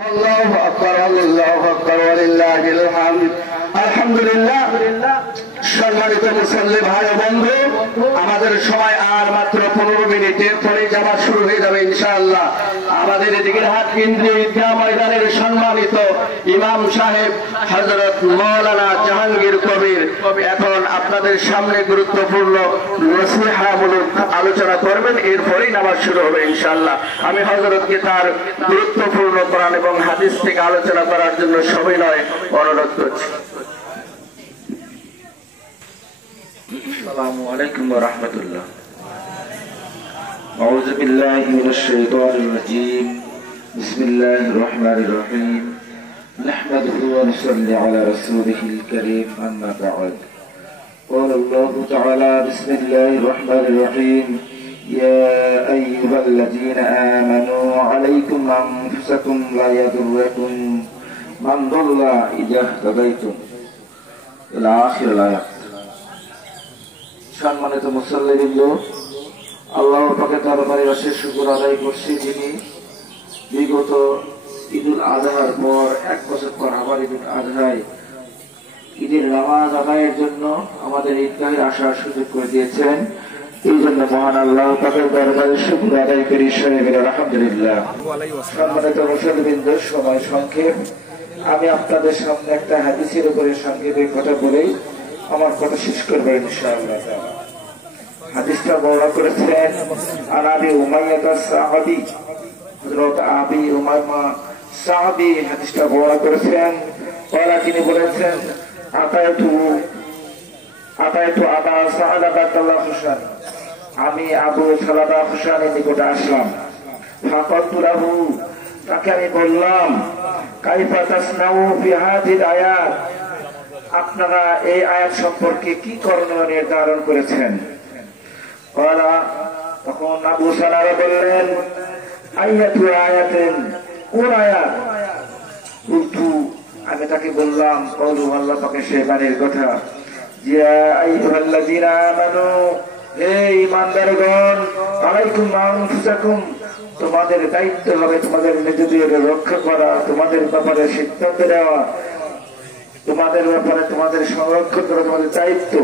الله أكبر الله أكبر ولله الحمد الحمد لله সম্মানিত মুসল্লি ভাই বন্ধু আমাদের সময় আর মাত্র 15 মিনিটের পরে জামাত শুরু হয়ে যাবে ইনশাআল্লাহ। আমাদের দিঘিরহাট কেন্দ্রীয় ঈদগাহ ময়দানের সম্মানিত ইমাম সাহেব হযরত মাওলানা জাহাঙ্গীর কবির এখন আপনাদের সামনে গুরুত্বপূর্ণ নসিহতমূলক আলোচনা করবেন, এরপরেই নামাজ শুরু হবে ইনশাআল্লাহ। আমি হযরতকে তার গুরুত্বপূর্ণ কোরআন এবং হাদিস থেকে আলোচনা করার জন্য সবিনয় অনুরোধ করছি। السلام عليكم ورحمة الله. أعوذ بالله من الشيطان الرجيم. بسم الله الرحمن الرحيم. نحمده ونصلي على رسوله الكريم. أما بعد. قال الله تعالى بسم الله الرحمن الرحيم. يا أيها الذين آمنوا عليكم أنفسكم لا يضركم من ضل إذا اهتديتم إلى آخر الآيات. সম্মানিত মুসল্লিবৃন্দ, আল্লাহর পাকের দরবারে অশেষ শুকর আদায় করছি, যিনি বিগত ঈদুল আজহার পর 1 বছর পর আবার ঈদুল আজহায় ঈদের নামাজ আদায়ের জন্য আমাদের ঈদগাহে আসার সুযোগ করে দিয়েছেন। এই জন্য মহান আল্লাহ পাকের দরবারে শুকর আদায় করি, আলহামদুলিল্লাহ। সম্মানিত মুসল্লিবৃন্দ, সময় সংক্ষেপ, আমি আপনাদের সামনে একটা হাদিসের উপরে সংক্ষেপে কথা বলেই আমার কথা শেষ করবো ইনশাআল্লাহ। হাদিসটা বর্ণনা করেছেন আবি উমাইয়া সাহাবী, হযরত আবি উমাইয়া সাহাবী হাদিসটা বর্ণনা করেছেন। ওরা তিনি বলেছেন আতাইতু আবা সালাবা হুসাইন, আমি আবু সালাবা হুসাইনের নিকটে আসলাম। ফাকালতু লাহু, তাকে আমি বললাম কাইফা তাসনাউ ফি হাযিল আয়াত, আপনারা এই আয়াত সম্পর্কে কি করণীয় নির্ধারণ করেছেন? তখন আবু সালাবা বললেন আয়াতু আয়াতেন, কোন আয়াত? আমি তাকে বললাম কওলু, আল্লাহ পাকের সেই বাণীর কথা, ইয়া আইয়ুহাল্লাযীনা আমানু, হে ঈমানদারগণ, আলাইকুম আনফুসাকুম, তোমাদের দায়িত্ব হবে তোমাদের নিজেদের রক্ষা করা, তোমাদের ব্যাপারে সিদ্ধান্ত নেওয়া, তোমাদের ব্যাপারে তোমাদের সংরক্ষণ করা তোমাদের দায়িত্ব।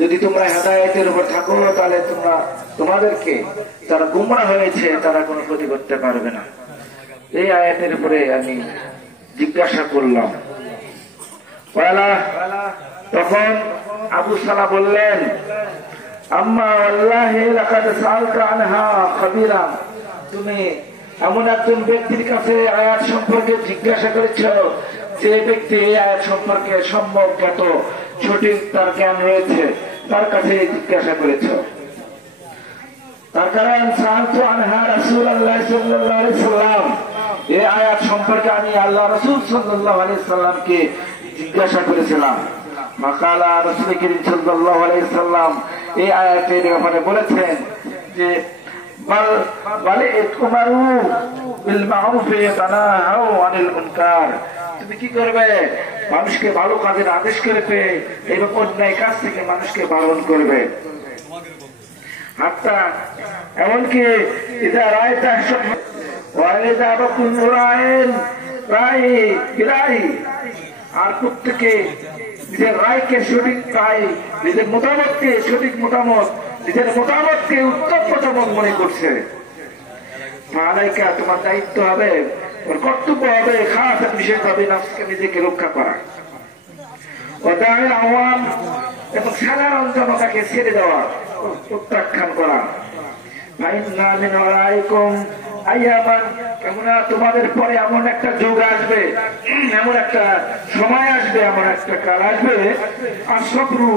যদি তোমরা হেদায়েতের উপর থাকো তাহলে তোমাদেরকে যারা গুমরা হয়েছে তারা কোনো ক্ষতি করতে পারবে না। এই আয়াতের উপরে আমি জিজ্ঞাসা করলাম। তখন আবু সালাহ বললেন আম্মা ওয়াল্লাহি লাকাদ সাআলতা আনহা খাবীরা, তুমি এমন একজন ব্যক্তির কাছে আয়াত সম্পর্কে জিজ্ঞাসা করেছ যে ব্যক্তি এই আয়াত সম্পর্কে সম্যক জ্ঞাত, সঠিক তার জ্ঞান রয়েছে, তার কাছে জিজ্ঞাসা করেছ। তার কারণ সাআলতু আনহা রাসূলুল্লাহ সাল্লাল্লাহু আলাইহি সাল্লাম, এই আয়াত সম্পর্কে আমি আল্লাহ রাসূল সাল্লাল্লাহু আলাইহি সাল্লামকে জিজ্ঞাসা করেছিলাম। মাকালা রাসূল করিম সাল্লাল্লাহু আলাইহি সাল্লাম এই আয়াতের ব্যাপারে বলেছেন যে তুমি কি করবে? মানুষকে ভালো কাজের আদেশ করবে এবং অন্যায় কাজ থেকে মানুষকে বারণ করবে। হাত্তা এমনকি আর প্রত্যেকে নিজের রায়কে সঠিক রায়, নিজের মতামতকে সঠিক মতামত, নিজের মতামতকে উত্তম মতামত মনে করছে। তোমার দায়িত্ব হবে, ওর কর্তব্য হবে খাস বিশেষভাবে নফসকে নিজেকে রক্ষা করা, আহ্বান এবং সাধারণ জনতাকে ছেড়ে দেওয়া, প্রত্যাখ্যান করা। তোমাদের পরে এমন একটা যুগ আসবে, এমন একটা সময় আসবে, এমন একটা কাল আসবে, আর সবরু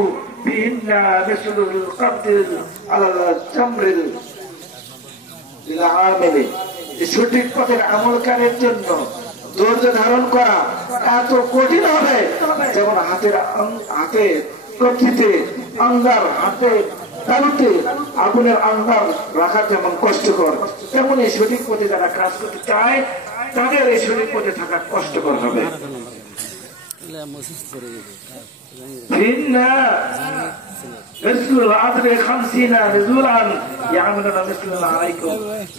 সঠিক পথের আমলকারের জন্য ধৈর্য ধারণ করা এত কঠিন হবে যেমন হাতে প্রকৃতি অঙ্গার, হাতে তালুতে আগুনের অঙ্গার রাখা যেমন কষ্টকর, তেমনি সঠিক পথে যারা কাজ করতে চায় তাদের এই সঠিক পথে থাকা কষ্টকর হবে।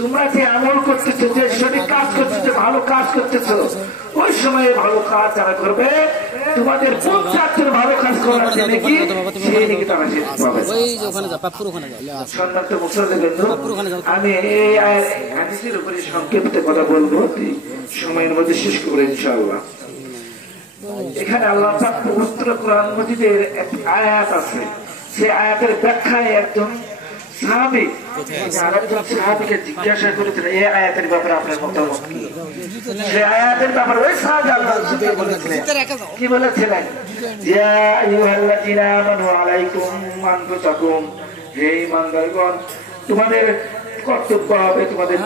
তোমরা যে আমল করতেছো, যে সঠিক কাজ করতেছো, ভালো কাজ করতেছো, ওই সময়ে ভালো কাজ যারা করবে তোমাদের 50 ভালো কাজ করার নাকি সেই নাকি তারা শেষ পাবে। সম্মানিত মুসল্লিবৃন্দ, আমি এই হাদিসের উপরে সংক্ষিপ্ত কথা বলবো, সময়ের মধ্যে শেষ করে ইনশাআল্লাহ। এখানে আল্লাহ পাক পবিত্র কোরআন মাজিদের এক আয়াত আছে, সেই আয়াতের ব্যাখ্যায় একজন সাহাবী আরেকজন সাহাবীকে জিজ্ঞাসা করেছিলেন এই আয়াতের ব্যাপারে আপনার মতামত কি। সেই আয়াতের ব্যাপারে ওই সাহাবী আল্লাহ বলেছিলেন, কি বলেছিলেন? ইয়া আইয়ুহাল্লাযীনা আমানু আলাইকুম আনফুসাকুম, হে ঈমানদারগণ তোমাদের কর্তব্য হবে, তোমাদের